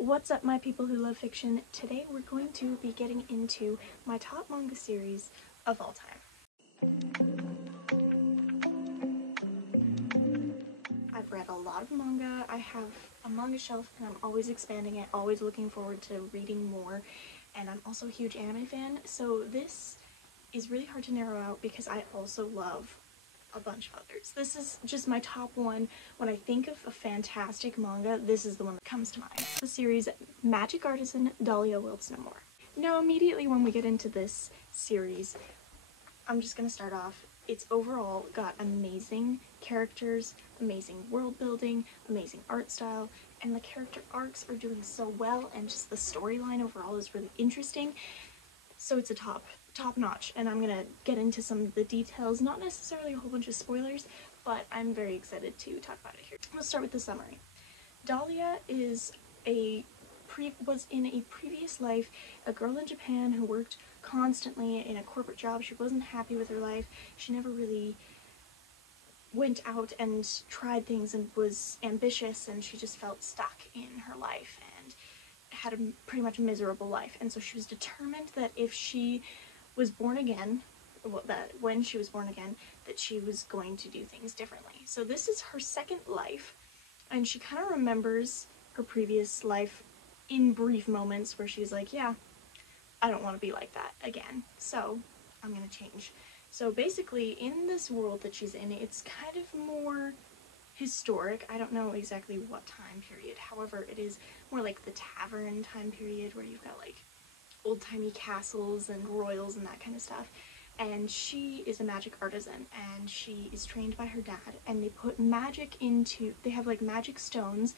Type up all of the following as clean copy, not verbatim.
What's up, my people who love fiction? Today we're going to be getting into my top manga series of all time. I've read a lot of manga. I have a manga shelf and I'm always expanding it, always looking forward to reading more, and I'm also a huge anime fan, so this is really hard to narrow out because I also love a bunch of others. This is just my top one. When I think of a fantastic manga, this is the one that comes to mind. The series Magic Artisan, Dahlia, Wilts, No More. Now, immediately when we get into this series, I'm just gonna start off. It's overall got amazing characters, amazing world building, amazing art style, and the character arcs are doing so well, and just the storyline overall is really interesting. So it's a top notch, and I'm gonna get into some of the details, not necessarily a whole bunch of spoilers, but I'm very excited to talk about it here. Let's start with the summary. Dahlia was in a previous life a girl in Japan who worked constantly in a corporate job. She wasn't happy with her life. She never really went out and tried things and was ambitious, and she just felt stuck in her life and had a pretty much miserable life. And so she was determined that if she was born again, when she was born again, that she was going to do things differently. So this is her second life, and she kind of remembers her previous life in brief moments where she's like, yeah, I don't want to be like that again, so I'm gonna change. So basically, in this world that she's in, it's kind of more historic. I don't know exactly what time period, however, it is more like the tavern time period where you've got like old-timey castles and royals and that kind of stuff. And she is a magic artisan, and she is trained by her dad, and they put magic into, they have like magic stones,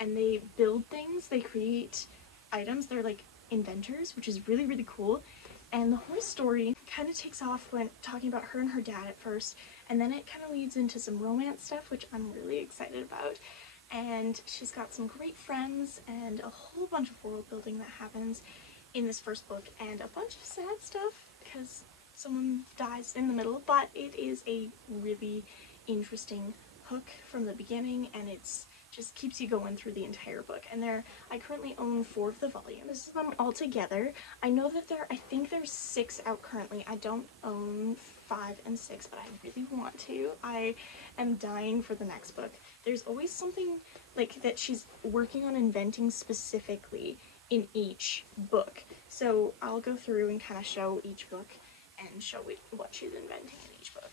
and they build things, they create items. They're like inventors, which is really, really cool. And the whole story kind of takes off when talking about her and her dad at first, and then it kind of leads into some romance stuff, which I'm really excited about. And she's got some great friends and a whole bunch of world building that happens in this first book, and a bunch of sad stuff because someone dies in the middle, but it is a really interesting hook from the beginning, and it's just keeps you going through the entire book. And I currently own 4 of the volumes. This is them all together. I know that I think there's 6 out currently. I don't own 5 and 6, but I really want to. I am dying for the next book. There's always something like that she's working on inventing specifically in each book. So I'll go through and kind of show each book and show what she's inventing in each book.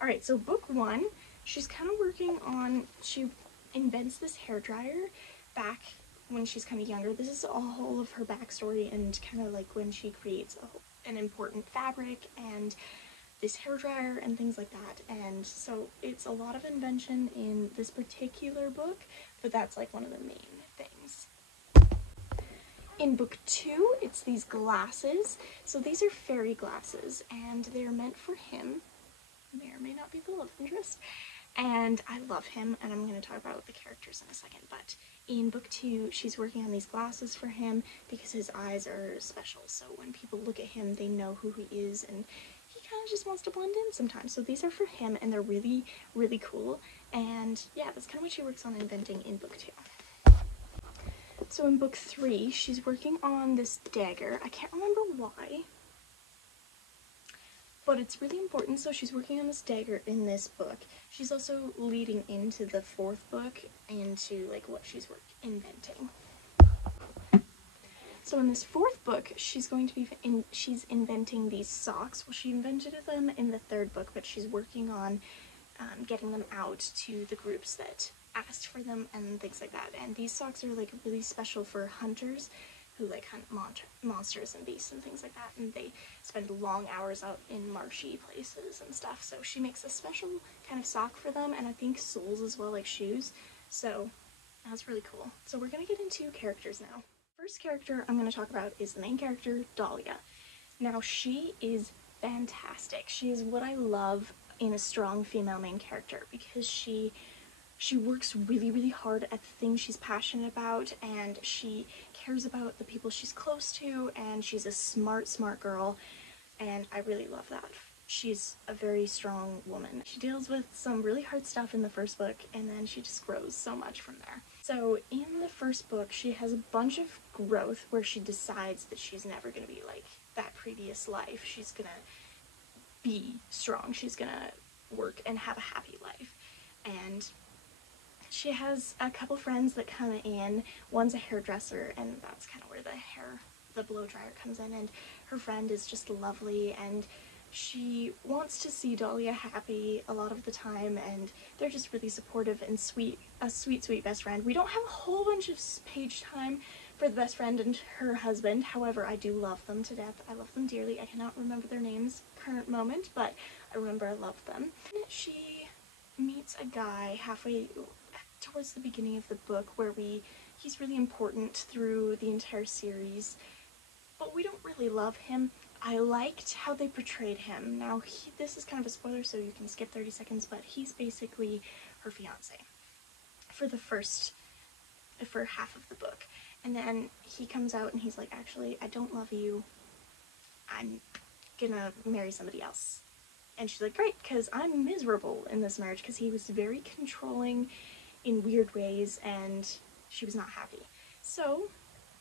Alright, so book 1, she's kind of working on, she invents this hairdryer back when she's kind of younger. This is all of her backstory and kind of like when she creates an important fabric and this hairdryer and things like that. And so it's a lot of invention in this particular book, but that's like one of the main things. In book 2, it's these glasses. So these are fairy glasses, and they're meant for him. May or may not be the love interest. And I love him, and I'm going to talk about the characters in a second. But in book 2, she's working on these glasses for him because his eyes are special. So when people look at him, they know who he is, and he kind of just wants to blend in sometimes. So these are for him, and they're really, really cool. And yeah, that's kind of what she works on inventing in book 2. So in book 3, she's working on this dagger. I can't remember why, but it's really important. So she's working on this dagger in this book. She's also leading into the 4th book, into like what she's inventing. So in this 4th book, she's inventing these socks. Well, she invented them in the 3rd book, but she's working on getting them out to the groups that asked for them and things like that. And these socks are like really special for hunters who like hunt monsters and beasts and things like that, and they spend long hours out in marshy places and stuff. So she makes a special kind of sock for them, and I think soles as well, like shoes. So that's really cool. So we're gonna get into characters now. First character I'm going to talk about is the main character, Dahlia. Now, she is fantastic. She is what I love in a strong female main character, because she works really, really hard at the things she's passionate about, and she cares about the people she's close to, and she's a smart girl, and I really love that. She's a very strong woman. She deals with some really hard stuff in the first book, and then she just grows so much from there. So in the first book, she has a bunch of growth where she decides that she's never going to be like that previous life. She's going to be strong. She's going to work and have a happy life. And she has a couple friends that come in. One's a hairdresser, and that's kind of where the blow dryer comes in, and her friend is just lovely, and she wants to see Dahlia happy a lot of the time, and they're just really supportive and sweet, a sweet, sweet best friend. We don't have a whole bunch of page time for the best friend and her husband, however, I do love them to death. I love them dearly. I cannot remember their names current moment, but I remember I love them. She meets a guy halfway towards the beginning of the book where he's really important through the entire series, but we don't really love him. I liked how they portrayed him. Now, this is kind of a spoiler, so you can skip 30 seconds, but he's basically her fiance for half of the book. And then he comes out and he's like, actually, I don't love you. I'm gonna marry somebody else. And she's like, great, because I'm miserable in this marriage, because he was very controlling in weird ways, and she was not happy. So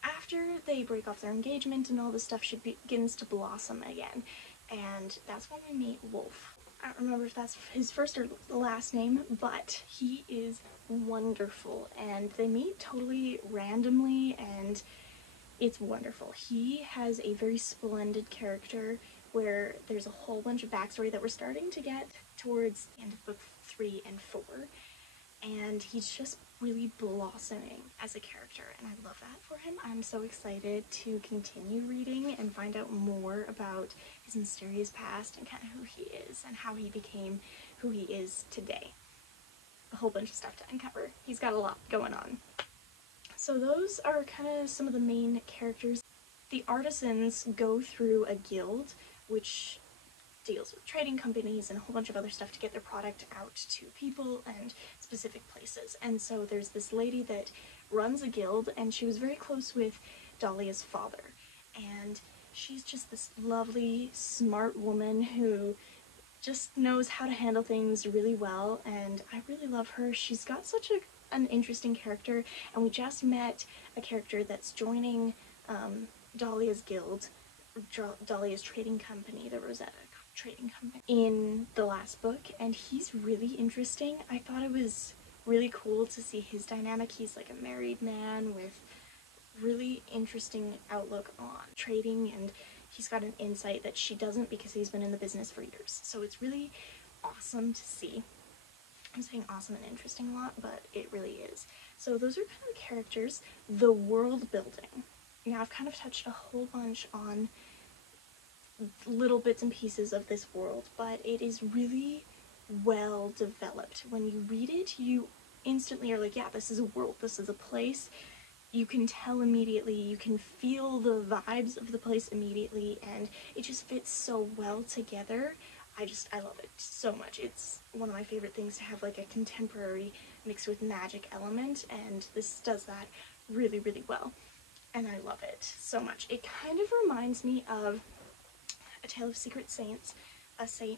after they break off their engagement and all this stuff, she begins to blossom again, and that's when we meet Wolf. I don't remember if that's his first or last name, but he is wonderful, and they meet totally randomly, and it's wonderful. He has a very splendid character where there's a whole bunch of backstory that we're starting to get towards the end of book 3 and 4. And he's just really blossoming as a character, and I love that for him. I'm so excited to continue reading and find out more about his mysterious past and kind of who he is and how he became who he is today. A whole bunch of stuff to uncover. He's got a lot going on. So those are kind of some of the main characters. The Artisans go through a guild, which deals with trading companies and a whole bunch of other stuff to get their product out to people and specific places. And so there's this lady that runs a guild, and she was very close with Dahlia's father. And she's just this lovely, smart woman who just knows how to handle things really well, and I really love her. She's got such an interesting character, and we just met a character that's joining Dahlia's guild, Dahlia's trading company, the Rosetta trading company, in the last book, and he's really interesting. I thought it was really cool to see his dynamic. He's like a married man with really interesting outlook on trading, and he's got an insight that she doesn't because he's been in the business for years. So it's really awesome to see. I'm saying awesome and interesting a lot, but it really is. So those are kind of the characters. The world building. Now I've kind of touched a whole bunch on little bits and pieces of this world, but it is really well developed. When you read it, you instantly are like, yeah, this is a world, this is a place. You can tell immediately, you can feel the vibes of the place immediately, and it just fits so well together. I love it so much. It's one of my favorite things to have like a contemporary mixed with magic element, and this does that really, really well. And I love it so much. It kind of reminds me of A Tale of Secret Saints, Tale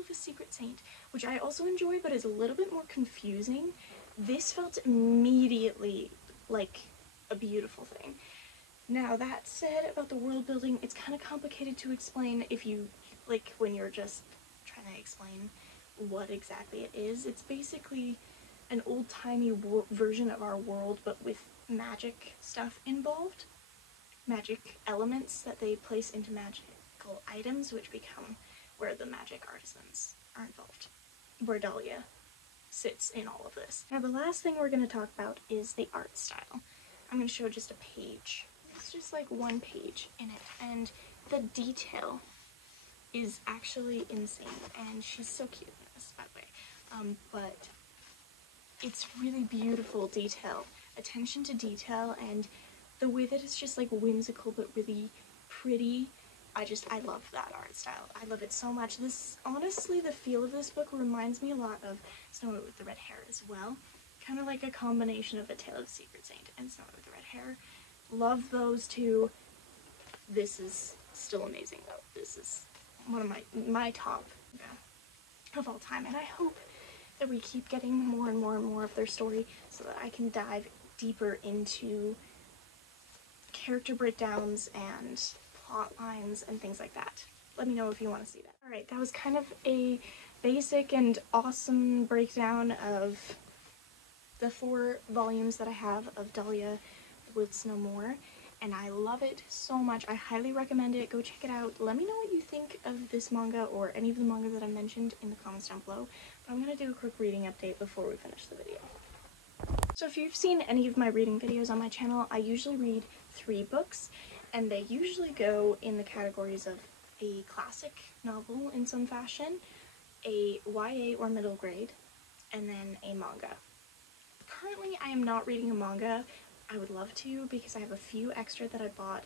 of a Secret Saint, which I also enjoy, but is a little bit more confusing. This felt immediately like a beautiful thing. Now, that said, about the world building, it's kind of complicated to explain if you, like, when you're just trying to explain what exactly it is. It's basically an old-timey version of our world, but with magic stuff involved. Magic elements that they place into magical items, which become where the magic artisans are involved. Where Dahlia sits in all of this. Now, the last thing we're going to talk about is the art style. I'm going to show just a page. It's just like one page in it, and the detail is actually insane, and she's so cute in this, by the way. But it's really beautiful detail, attention to detail, and the way that it's just like whimsical but really pretty. I love that art style. I love it so much. Honestly, the feel of this book reminds me a lot of Snow White with the Red Hair as well. Kind of like a combination of A Tale of the Secret Saint and Snow White with the Red Hair. Love those two. This is still amazing though. This is one of my top of all time, and I hope that we keep getting more and more and more of their story so that I can dive deeper into character breakdowns and plot lines and things like that. Let me know if you want to see that. Alright, that was kind of a basic and awesome breakdown of the 4 volumes that I have of Dahlia, Wilts No More, and I love it so much. I highly recommend it. Go check it out. Let me know what you think of this manga or any of the manga that I mentioned in the comments down below. But I'm going to do a quick reading update before we finish the video. So if you've seen any of my reading videos on my channel, I usually read 3 books, and they usually go in the categories of a classic novel in some fashion, a YA or middle grade, and then a manga. Currently, I am not reading a manga. I would love to because I have a few extra that I bought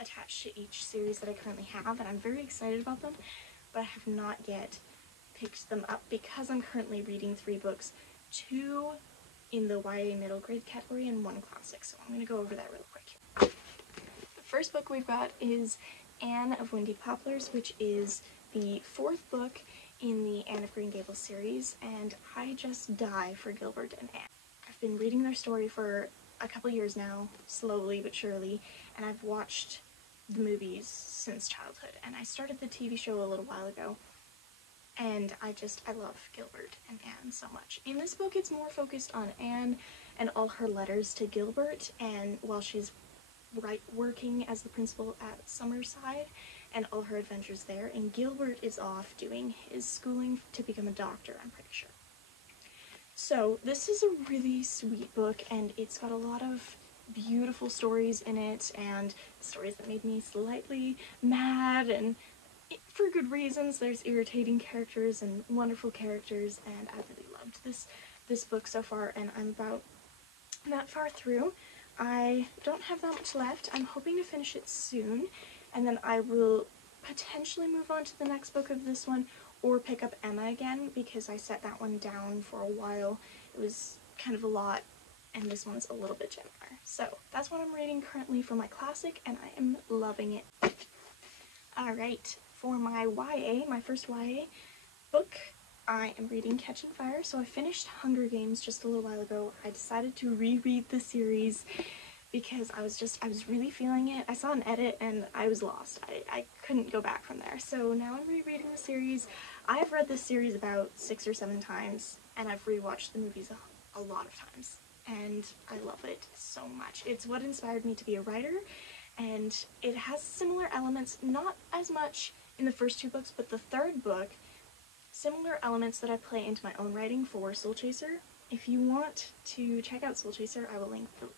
attached to each series that I currently have, and I'm very excited about them, but I have not yet picked them up because I'm currently reading 3 books, 2 in the YA middle grade category and 1 classic, so I'm going to go over that real quick. The first book we've got is Anne of Windy Poplars, which is the 4th book in the Anne of Green Gables series, and I just die for Gilbert and Anne. I've been reading their story for a couple years now, slowly but surely, and I've watched the movies since childhood, and I started the TV show a little while ago, and I love Gilbert and Anne so much. In this book, it's more focused on Anne and all her letters to Gilbert, and while she's working as the principal at Summerside, and all her adventures there, and Gilbert is off doing his schooling to become a doctor, I'm pretty sure. So this is a really sweet book, and it's got a lot of beautiful stories in it, and stories that made me slightly mad, and for good reasons. There's irritating characters and wonderful characters, and I really loved this book so far, and I'm about that far through. I don't have that much left. I'm hoping to finish it soon, and then I will potentially move on to the next book of this one, or pick up Emma again, because I set that one down for a while. It was kind of a lot, and this one's a little bit gentler. So that's what I'm reading currently for my classic, and I am loving it. Alright, for my YA, my first YA book, I am reading Catching Fire. So I finished Hunger Games just a little while ago. I decided to reread the series because I was really feeling it. I saw an edit and I was lost. I couldn't go back from there. So now I'm rereading the series. I've read this series about 6 or 7 times, and I've rewatched the movies a lot of times, and I love it so much. It's what inspired me to be a writer, and it has similar elements, not as much in the first 2 books, but the 3rd book, similar elements that I play into my own writing for Soul Chaser. If you want to check out Soul Chaser, I will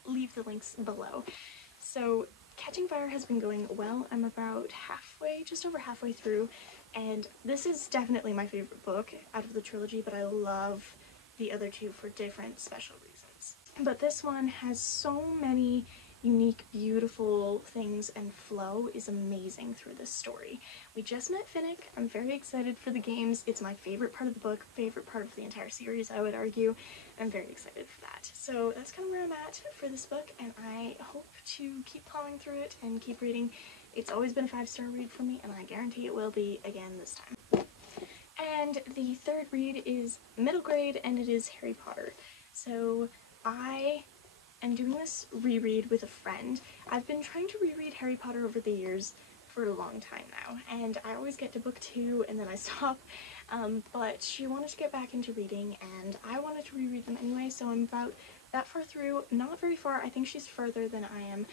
leave the links below. So Catching Fire has been going well. I'm about just over halfway through, and this is definitely my favorite book out of the trilogy, but I love the other 2 for different special reasons. But this one has so many unique, beautiful things, and flow is amazing through this story. We just met Finnick. I'm very excited for the games. It's my favorite part of the book, favorite part of the entire series, I would argue. I'm very excited for that. So that's kind of where I'm at for this book, and I hope to keep plowing through it and keep reading. It's always been a 5-star read for me, and I guarantee it will be again this time. And the 3rd read is middle grade, and it is Harry Potter. So I am doing this reread with a friend. I've been trying to reread Harry Potter over the years for a long time now, and I always get to book 2 and then I stop, but she wanted to get back into reading, and I wanted to reread them anyway, so I'm about that far through. Not very far. I think she's further than I am,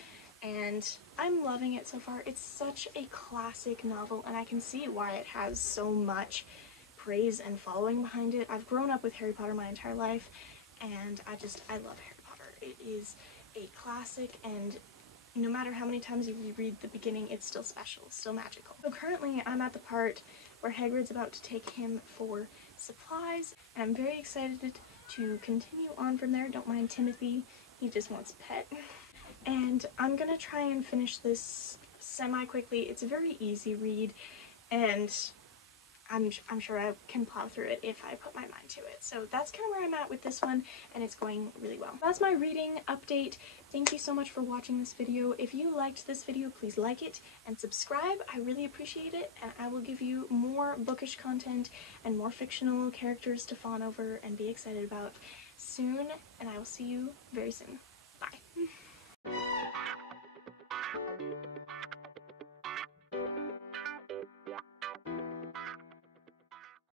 and I'm loving it so far. It's such a classic novel, and I can see why it has so much praise and following behind it. I've grown up with Harry Potter my entire life, and I love Harry Potter. It is a classic, and no matter how many times you reread the beginning, it's still special, still magical. So currently I'm at the part where Hagrid's about to take him for supplies, and I'm very excited to continue on from there. Don't mind Timothy, he just wants a pet. And I'm gonna try and finish this semi-quickly. It's a very easy read, and I'm sure I can plow through it if I put my mind to it. So that's kind of where I'm at with this one, and it's going really well. That's my reading update. Thank you so much for watching this video. If you liked this video, please like it and subscribe. I really appreciate it, and I will give you more bookish content and more fictional characters to fawn over and be excited about soon, and I will see you very soon. Bye.